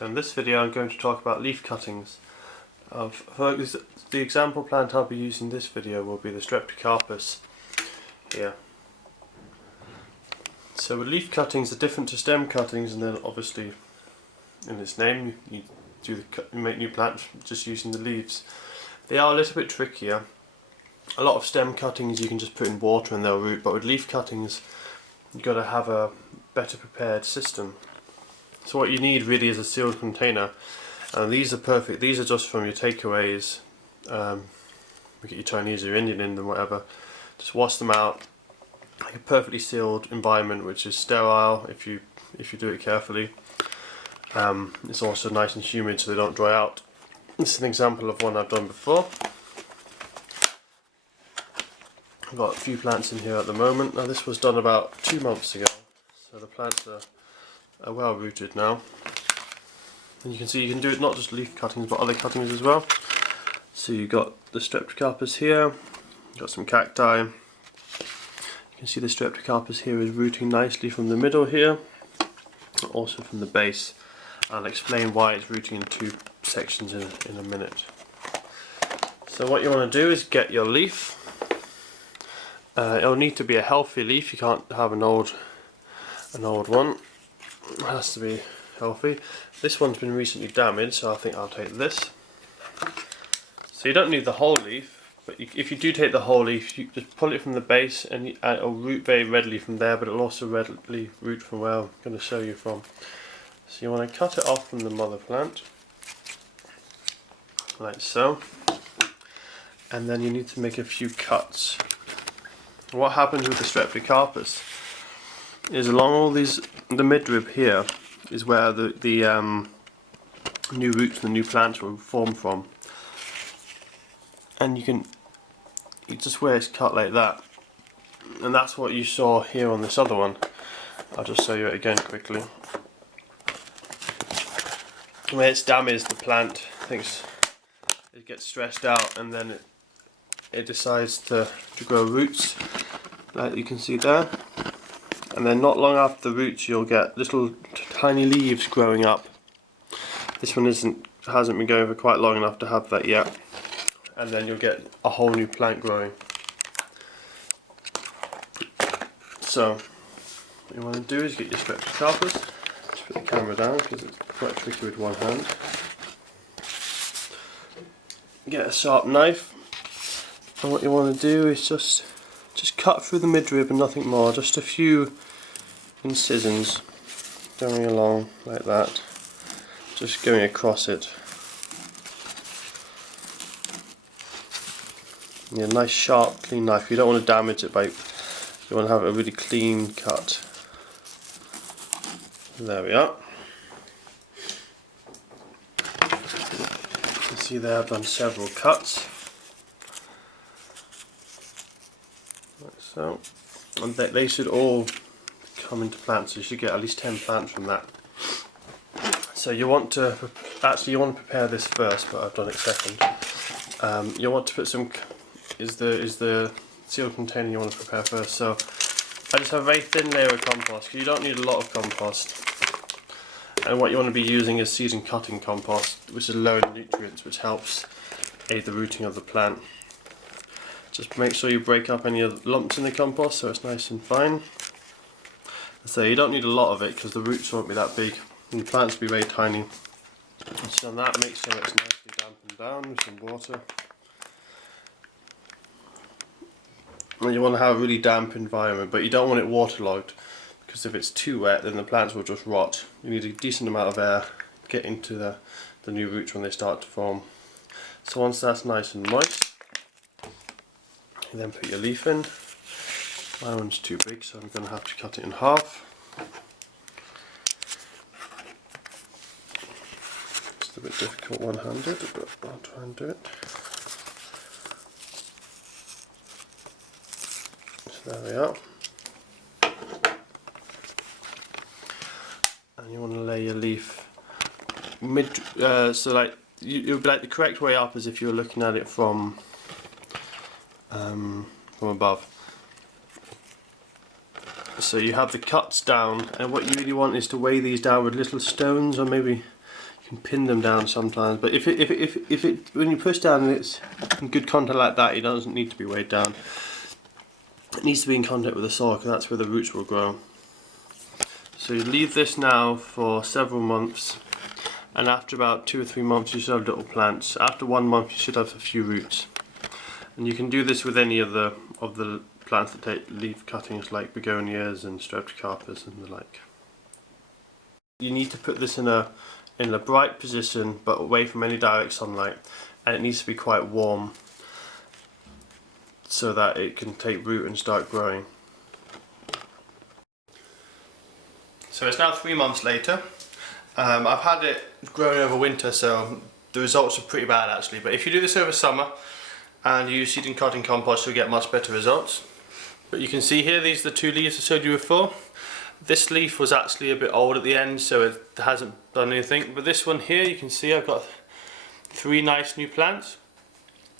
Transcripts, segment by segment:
So in this video I'm going to talk about leaf cuttings. The example plant I'll be using in this video will be the Streptocarpus here. So with leaf cuttings are different to stem cuttings, and then obviously in its name you make new plants just using the leaves. They are a little bit trickier. A lot of stem cuttings you can just put in water and they'll root, but with leaf cuttings you've got to have a better prepared system. So what you need really is a sealed container, and these are perfect. These are just from your takeaways. You get your Chinese or your Indian in them, whatever. Just wash them out. Like a perfectly sealed environment, which is sterile if you do it carefully. It's also nice and humid so they don't dry out. This is an example of one I've done before. I've got a few plants in here at the moment. Now this was done about 2 months ago, so the plants are well rooted now. And you can see you can do it not just leaf cuttings but other cuttings as well. So you've got the Streptocarpus here, you've got some cacti. You can see the Streptocarpus here is rooting nicely from the middle here, also from the base. I'll explain why it's rooting in two sections in a minute. So what you want to do is get your leaf. It'll need to be a healthy leaf. You can't have an old one. It has to be healthy. This one's been recently damaged, so I think I'll take this. So you don't need the whole leaf, but if you do take the whole leaf, you just pull it from the base and it'll root very readily from there, but it'll also readily root from where I'm going to show you from. So you want to cut it off from the mother plant, like so, and then you need to make a few cuts. What happens with the Streptocarpus is along all these, the midrib here is where the new roots and the new plants will form from, and it's just where it's cut like that, and that's what you saw here on this other one. I'll just show you it again quickly. Where it's damaged, the plant thinks it gets stressed out, and then it decides to grow roots, like you can see there. And then not long after the roots you'll get little tiny leaves growing up. This one hasn't been going for quite long enough to have that yet. And then you'll get a whole new plant growing. So what you want to do is get your Streptocarpus. Just put the camera down because it's quite tricky with one hand. Get a sharp knife, and what you want to do is just cut through the midrib and nothing more. Just a few incisions going along like that, just going across it. Yeah, nice sharp clean knife. You don't want to damage it you want to have a really clean cut. There we are. You can see there I've done several cuts like so, and they should all come into plants, so you should get at least 10 plants from that. So you want to prepare this first, but I've done it second. You want to put some is the sealed container you want to prepare first. So I just have a very thin layer of compost, because you don't need a lot of compost. And what you want to be using is seasoned cutting compost, which is low in nutrients, which helps aid the rooting of the plant. Just make sure you break up any of the lumps in the compost so it's nice and fine. So you don't need a lot of it because the roots won't be that big and the plants will be very tiny. Once you've done that, make sure it's nicely dampened down with some water. And you want to have a really damp environment, but you don't want it waterlogged, because if it's too wet then the plants will just rot. You need a decent amount of air to get into the new roots when they start to form. So once that's nice and moist, you then put your leaf in. My one's too big, so I'm going to have to cut it in half. It's a bit difficult one-handed, but I'll try and do it. So there we are. And you want to lay your leaf so like the correct way up is if you were looking at it from above. So you have the cuts down, and what you really want is to weigh these down with little stones, or maybe can pin them down sometimes, but if it when you push down and it's in good contact like that, it doesn't need to be weighed down. It needs to be in contact with the soil because that's where the roots will grow. So you leave this now for several months, and after about 2 or 3 months you should have little plants. After 1 month you should have a few roots. And you can do this with any of the plants that take leaf cuttings, like begonias and Streptocarpus and the like. You need to put this in a bright position but away from any direct sunlight, and it needs to be quite warm so that it can take root and start growing. So it's now 3 months later. I've had it growing over winter, so the results are pretty bad actually, but if you do this over summer and you use seed and cutting compost, you'll get much better results. But you can see here, these are the 2 leaves I showed you before. This leaf was actually a bit old at the end, so it hasn't done anything, but this one here, you can see I've got 3 nice new plants.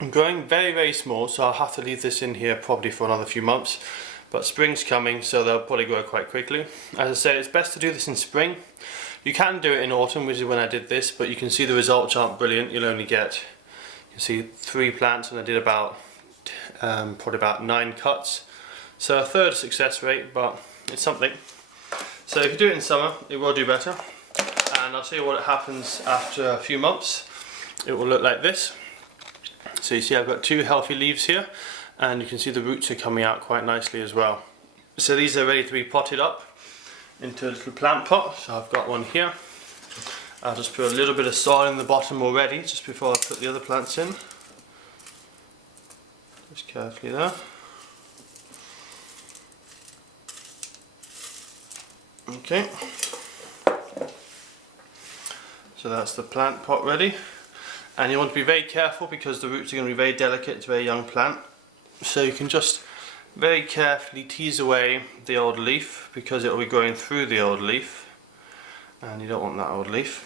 I'm growing very, very small, so I'll have to leave this in here probably for another few months. But spring's coming, so they'll probably grow quite quickly. As I say, it's best to do this in spring. You can do it in autumn, which is when I did this, but you can see the results aren't brilliant. You'll only get, you can see 3 plants, and I did about probably about 9 cuts. So a third success rate, but it's something. So if you do it in summer, it will do better. And I'll show you what happens after a few months. It will look like this. So you see I've got 2 healthy leaves here, and you can see the roots are coming out quite nicely as well. So these are ready to be potted up into a little plant pot. So I've got one here. I'll just put a little bit of soil in the bottom already, just before I put the other plants in. Just carefully there. Okay. So that's the plant pot ready. And you want to be very careful because the roots are going to be very delicate. It's a very young plant. So you can just very carefully tease away the old leaf, because it will be growing through the old leaf, and you don't want that old leaf.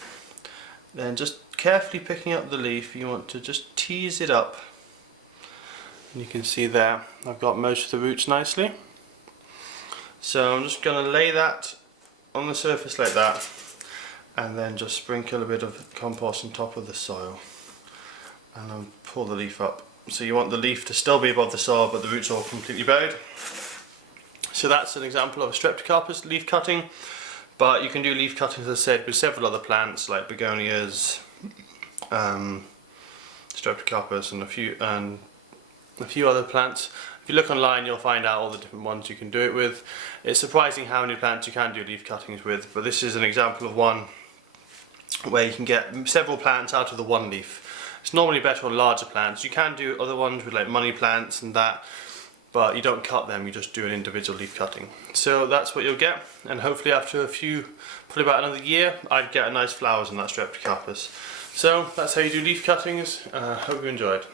Then just carefully picking up the leaf, you want to just tease it up. And you can see there I've got most of the roots nicely. So I'm just going to lay that on the surface like that, and then just sprinkle a bit of compost on top of the soil, and then pull the leaf up. So you want the leaf to still be above the soil, but the roots are all completely buried. So that's an example of a Streptocarpus leaf cutting, but you can do leaf cuttings, as I said, with several other plants like begonias, Streptocarpus, and a few other plants. If you look online, you'll find out all the different ones you can do it with. It's surprising how many plants you can do leaf cuttings with, but this is an example of one where you can get several plants out of the one leaf. It's normally better on larger plants. You can do other ones with like money plants and that, but you don't cut them, you just do an individual leaf cutting. So that's what you'll get, and hopefully after probably about another year, I'd get a nice flowers on that Streptocarpus. So that's how you do leaf cuttings. Hope you enjoyed.